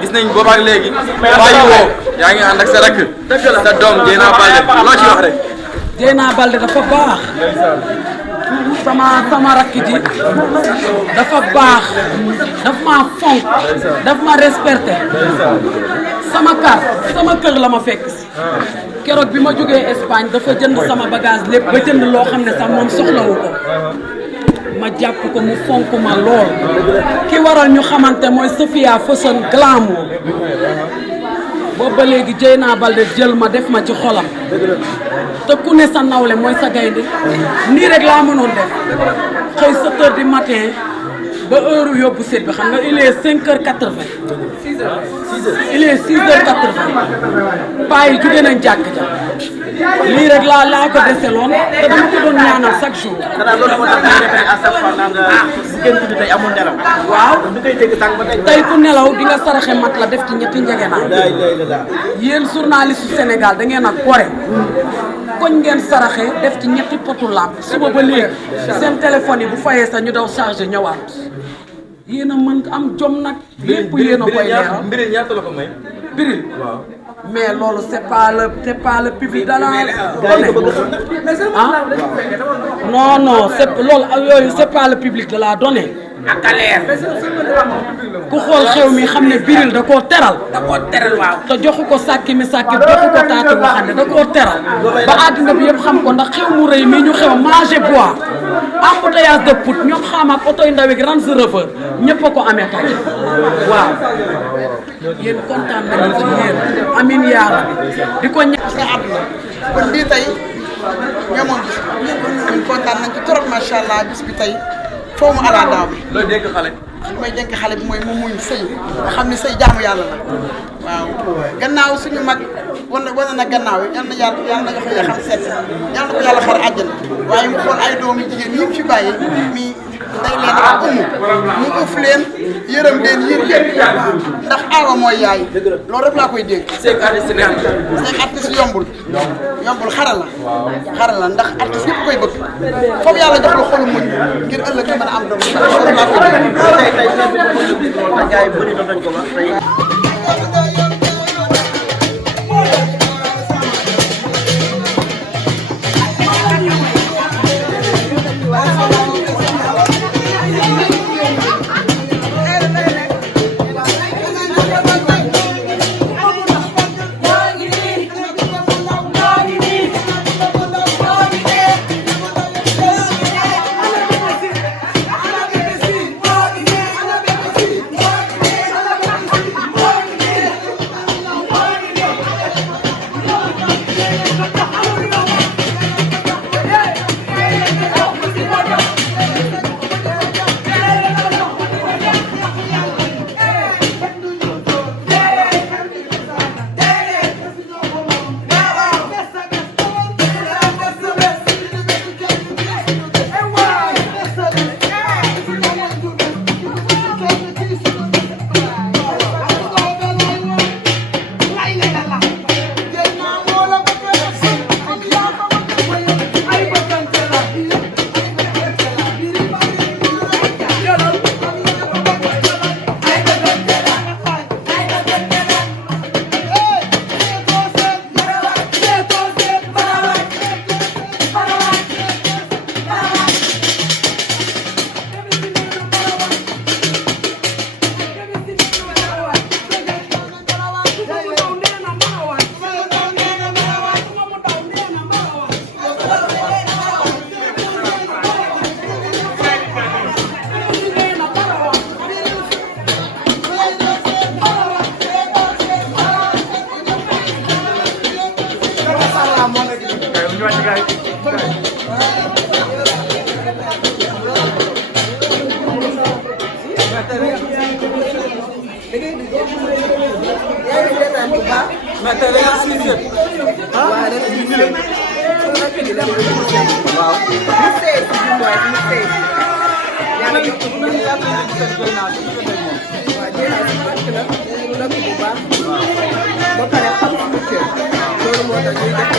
gis nañ boobaak léegi bàyyi woo yaa ngi ànd ak sa rakk sa doom Dieyna Baldé loo ci wax rek. Dieyna Baldé dafa baax sama rakk ji dafa baax daf ma fonk daf ma respecté sama kër la ma fekk si keroog bi ma jógee Espagne dafa jënd sama bagage lépp ba jënd loo xam ne sax moom soxlawu ko ma jàpp ko mu fonk ma lool ki waral ñu xamante mooy Sophia Fashion Glamour boobu ba léegi Dieyna Baldé jël ma def ma ci xolam te ku ne sa nawle mooy sa gaynde nii rek laa mënoon def xëy 7 heures du matin ba heure yóbbu seet bi xam nga il est 5h80 il est 6h80 paa yi jóge nañ jàkk ja lii rek laa ko deseloon te dama ko doon ñaanal chaque jour. xanaa loolu moo tax ñu répété à chaque fois naan gént bi tey amul nelaw. waaw du koy dégg tàng ba tey. tey ku nelaw di nga saraxe mat la def ci ñetti njegenaay. yéen journaliste su Sénégal da ngeen a gore. koñ ngeen saraxe def ci ñetti potu lamp suba ba léegi seen téléphone yi bu fayee sax ñu daw chargé ñëwaat yéen a mën am jom nag. lépp yéen a koy leeral mbiri ñaata la ko may. biril waaw. mais loolu c'est pas le public de la ah non c'est loolu yooyu c'est pas le public de la donnée. ak a leer. ku xool xew mi xam ne biril da koo teral. da koo teral waaw. te joxu ko sàkki mi sàkki joxu ko taati waxande da koo teral ba àddina bi yëpp xam ko ndax xew mu rëy mi ñu xew manger bois embouteillage de Pout ñoom xam ak oto yu ndaw yi Range Rover ñëpp a ko amee tey waaw yéen kontaan nañu ci yéen amin yaa rabbi di ko ñaan sa àdduna kon lii tey ñoomoon gis ñun kontaan nañ ci trop macha allah bis bi tey foo mu ala daaw bi looy dégg xale. li may dénk xale bi mooy mu muñ sëy nga xam ne sëy jaamu yàlla la waaw gannaaw suñu mag wane na gannaaw yi yal na yàlla na ko xam seet yal na ko yàlla xar àjjana waaye mu xool ay doomu jigéen yi mu fi bàyyi mi day leen ak umu mu uuf leen yërëm leen yër yër ndax aawa mooy yaay loolu rek laa koy dégg c'est artiste neex na. c'est artiste yombul xaral la ndax artiste yëpp koy bëgg foofu yàlla jox la xolu muñ ngir ëllëg nga mën a am doom loolu laa koy dégg tey gars yi bëri nañ ko wax tey. ba pare xam suñu kër loolu moo tax ñuy def